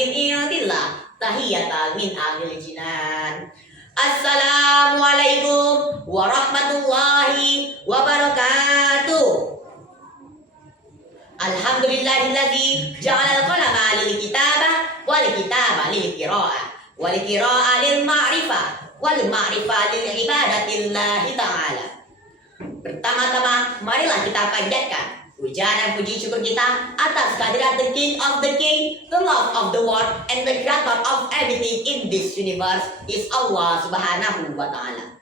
min indillah tahiyatan min ahlil jinan. Assalamualaikum warahmatullahi wabarakatuh. Alhamdulillahilladzi ja'ala al-qalama lil kitabah wal kitaba lil qiraah wal qiraah lil ma'rifah wal ma'rifah lil ibadatillahi ta'ala. Pertama-tama marilah kita panjatkan puja dan puji syukur kita atas kehadiran the King of the King, the Lord of the world, and the Creator of everything in this universe is Allah Subhanahu wa Ta'ala.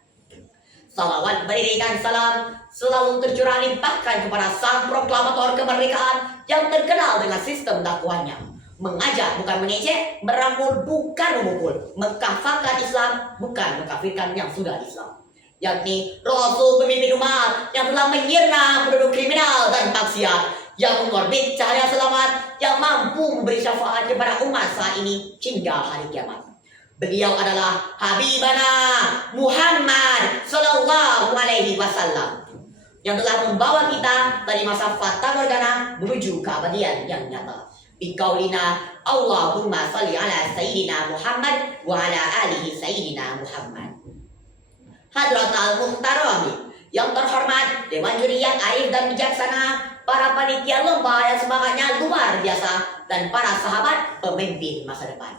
Salawat berikan salam selalu tercurah limpahkan kepada sang proklamator kemerdekaan yang terkenal dengan sistem dakwahnya. Mengajak bukan mengejek, merangkul bukan memukul, mengkafirkan Islam bukan mengkafirkan yang sudah Islam. Yakni Rasul pemimpin umat yang telah menyirna penduduk kriminal dan maksiat, yang mengorbit cahaya selamat, yang mampu memberi syafaat kepada umat saat ini hingga hari kiamat. Beliau adalah Habibana Muhammad Sallallahu Alaihi Wasallam yang telah membawa kita dari masa fata morgana menuju keabadian yang nyata. Biqaulina Allahumma salli ala Sayyidina Muhammad wa ala alihi Sayyidina Muhammad. Hadrat al-Muhtarami yang terhormat, Dewan Juri yang arif dan bijaksana, para panitia lomba yang semangatnya luar biasa, dan para sahabat pemimpin masa depan.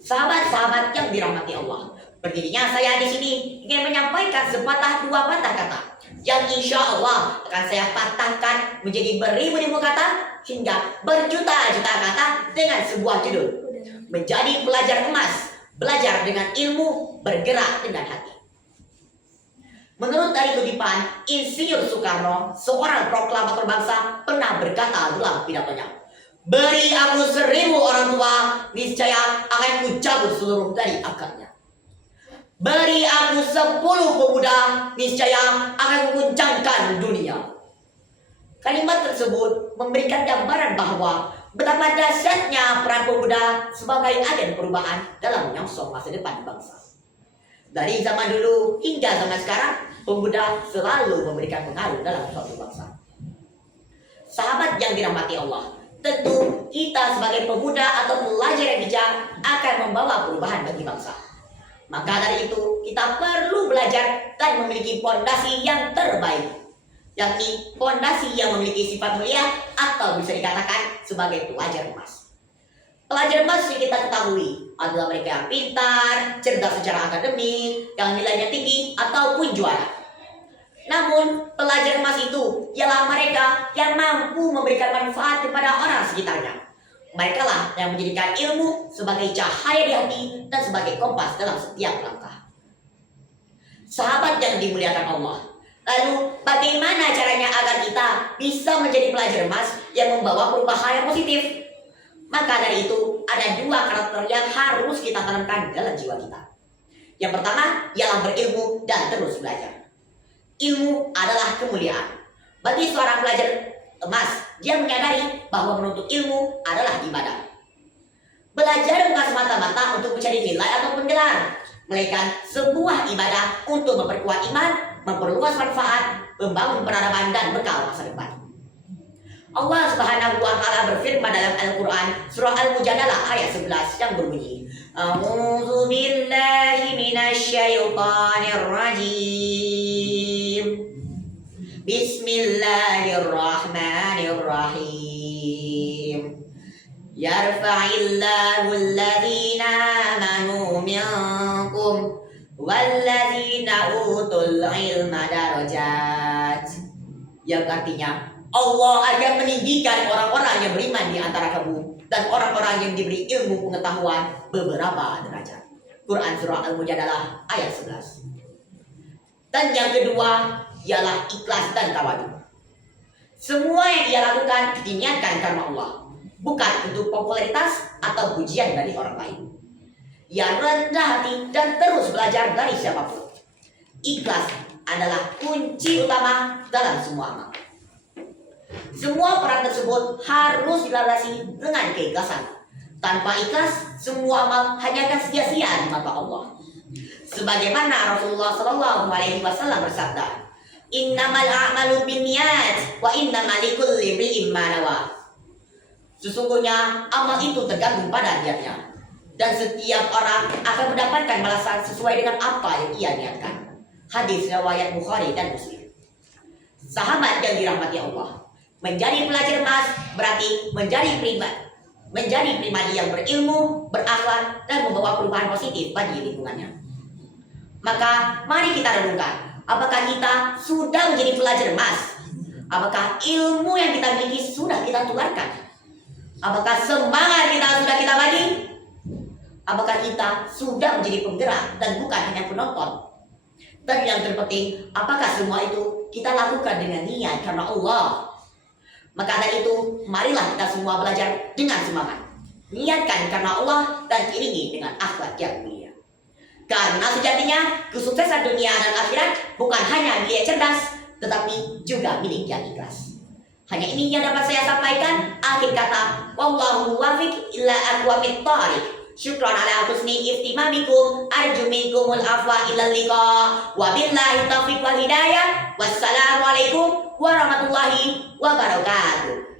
Sahabat-sahabat yang dirahmati Allah, berdirinya saya di sini ingin menyampaikan sepatah dua patah kata yang insya Allah akan saya patahkan menjadi beribu-ribu kata hingga berjuta-juta kata dengan sebuah judul: menjadi pelajar emas, belajar dengan ilmu, bergerak dengan hati. Menurut dari kutipan Insinyur Soekarno, seorang proklamator bangsa, pernah berkata dalam pidatonya, "Beri aku 1000 orang tua, niscaya akan kucabut seluruh dari akarnya. Beri aku 10 pemuda, niscaya akan kuguncangkan dunia." Kalimat tersebut memberikan gambaran bahwa betapa dahsyatnya peran pemuda sebagai agen perubahan dalam menyongsong masa depan bangsa. Dari zaman dulu hingga zaman sekarang, pemuda selalu memberikan pengaruh dalam suatu bangsa. Sahabat yang dirahmati Allah, tentu kita sebagai pemuda atau pelajar yang bijak akan membawa perubahan bagi bangsa. Maka dari itu, kita perlu belajar dan memiliki fondasi yang terbaik, yakni fondasi yang memiliki sifat mulia atau bisa dikatakan sebagai pelajar emas. Pelajar emas yang kita ketahui adalah mereka yang pintar, cerdas secara akademik, yang nilainya tinggi ataupun juara. Namun pelajar emas itu ialah mereka yang mampu memberikan manfaat kepada orang sekitarnya. Mereka lah yang menjadikan ilmu sebagai cahaya di hati dan sebagai kompas dalam setiap langkah. Sahabat yang dimuliakan Allah, lalu bagaimana caranya agar kita bisa menjadi pelajar emas yang membawa perubahan yang positif? Maka dari itu, ada dua karakter yang harus kita tanamkan dalam jiwa kita. Yang pertama ialah berilmu dan terus belajar. Ilmu adalah kemuliaan. Bagi seorang pelajar emas, dia menyadari bahwa menuntut ilmu adalah ibadah. Belajar bukan semata-mata untuk mencari nilai ataupun gelar, melainkan sebuah ibadah untuk memperkuat iman, memperluas manfaat, membangun peradaban dan bekal masa depan. Allah Subhanahu wa Ta'ala berfirman dalam Al-Quran surah Al-Mujadalah ayat 11 yang berbunyi, A'udzu billahi minasy syaithanir rajim. Bismillahirrahmanirrahim. Yarfa'illahu alladhina amanu minkum walladzina utul ilma darajat. Yang artinya, Allah akan meninggikan orang-orang yang beriman di antara kamu dan orang-orang yang diberi ilmu pengetahuan beberapa derajat. Quran surah Al-Mujadalah ayat 11. Dan yang kedua ialah ikhlas dan tawadu. Semua yang ia lakukan diniatkan karena Allah, bukan untuk popularitas atau pujian dari orang lain. Ia rendah hati dan terus belajar dari siapapun. Ikhlas adalah kunci utama dalam semua amal. Semua peran tersebut harus dilandasi dengan keikhlasan. Tanpa ikhlas, semua amal hanya akan sia-sia di mata Allah. Sebagaimana Rasulullah Shallallahu Alaihi Wasallam bersabda, "Innamal a'malu binniyat wa innamal likulli imri'in ma nawa." Sesungguhnya amal itu tergantung pada niatnya. Dan setiap orang akan mendapatkan balasan sesuai dengan apa yang ia niatkan. Hadis riwayat Bukhari dan Muslim. Sahabat yang dirahmati Allah, menjadi pelajar emas berarti menjadi pribadi yang berilmu, berakhlak, dan membawa perubahan positif bagi lingkungannya. Maka mari kita renungkan, apakah kita sudah menjadi pelajar emas? Apakah ilmu yang kita miliki sudah kita tularkan? Apakah semangat kita sudah kita bagi? Apakah kita sudah menjadi penggerak dan bukan hanya penonton? Dan yang terpenting, apakah semua itu kita lakukan dengan niat karena Allah? Maka dari itu, marilah kita semua belajar dengan semangat. Niatkan karena Allah dan iringi dengan akhlak yang mulia. Karena sejatinya kesuksesan dunia dan akhirat bukan hanya milik cerdas, tetapi juga milik yang ikhlas. Hanya ini yang dapat saya sampaikan. Akhir kata, wallahu muwaffiq ila aqwamit thoriq. Syukran ala husni istimamikum. Arju minkumul afwa ila liqa. Wabillahi taufiq wal hidayah. Wassalamualaikum warahmatullahi wabarakatuh.